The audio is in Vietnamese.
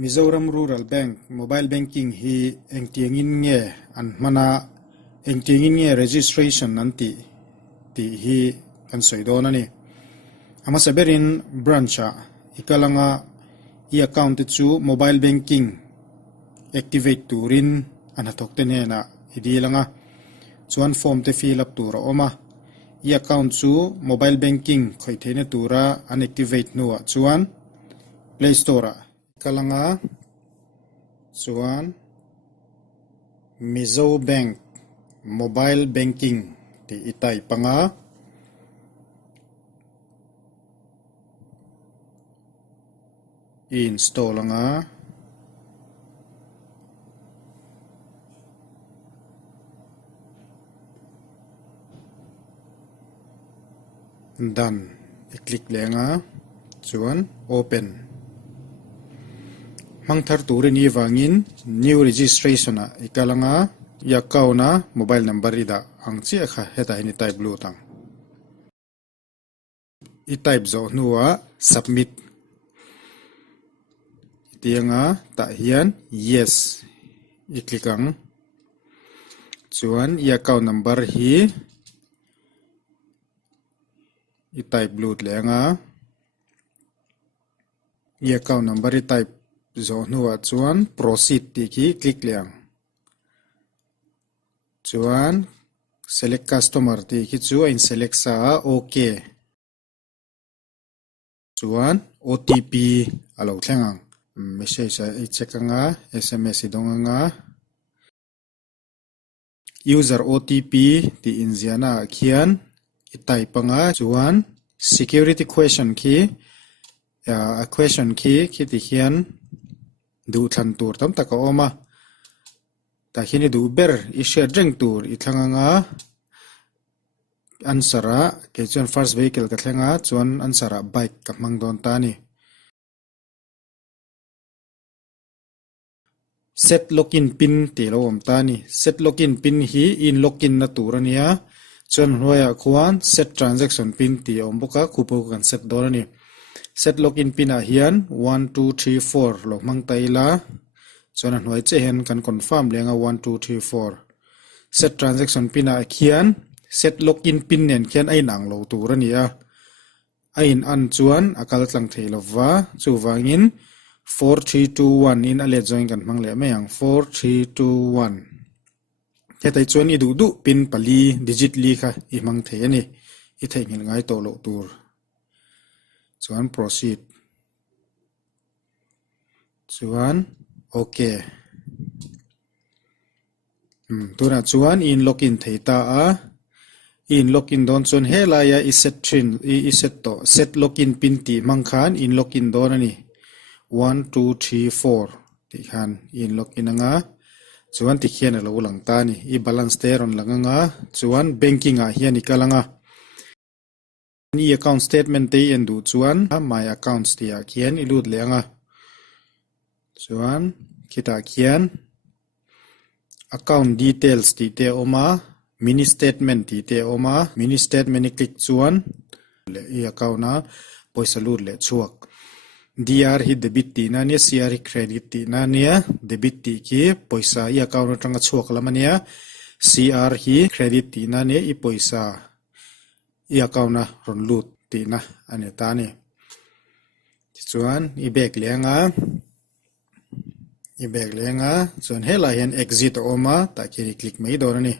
Mizoram Rural Bank mobile banking hi engtiangin nge an mana engtiangin nge registration nanti ti hi kan soidona ni ama saberin brancha ikalanga I account chu mobile banking activate turin anatok te na idilanga chuan form te fill up tura oma I account chu mobile banking khoi thene tura unactivate nuwa chuan Play Store kalanga chuan Mizo Bank mobile banking ti itai panga install nga done i-click le nga chuan open mangthar turin I wangin new registration a ikalanga yakau na mobile number ida ang chi kha heta ini type blue tang I type zo nuwa submit tianga ta hian yes i-click ang chuan account number hi I-type blue le nga account number I-type zo nuwa chuan proceed ti ki click liang chuan select customer ti ki chu in select sa okay chuan OTP alo thlengang message I check nga SMS idong nga user OTP ti inziana khian I-type nga chuan security question ki a question ki ti khian du than tur tam taka oma ta hini du ber I share reng tur I thlanga nga answera ke chuan first vehicle ka thlenga chuan answera bike ka mangdon ta ni set login pin ti lo om ta ni set login pin hi in login na tur ania chuan hoya khuan set transaction pin ti om boka kupo kan set dor ani set login pin a hian 1 2 3 4 lo mang taila chuan hnuai che hen kan confirm lenga 1 2 3 4 set transaction pin a khian set login pin nen khian ai nang lo tur ania ain an chuan akal tlang theilowa chu wangin 4321 in ale join kan mang le mayang 4321 hetai chuan I du pin pali digit li kha I mang the ani I thei ngil ngai to lo tur chuan proceed chuan okay tura chuan in login theita a in login don chuan helaya I set thin I set to set login pin ti mang khan in login don ani 1 2 3 4 ti khan in login nga chuan ti khian lo lang ta ni I balance te ron langa nga chuan banking a hian I kalanga ni account statement te en du chuan my accounts ti a khian I lut lenga chuan kita khian account details ti te oma mini statement ti te oma mini statement I click chuan le I account na poisa lut le chuak DR hi debit ti na ne CR hi credit ti na ne debit ti ki poisa I account atanga chuak lamania CR hi credit ti na ne I poisa I account na ron lut ti na ane ta ni chuan I back lenga chuan hela hian exit oma ta ki click mai dor ani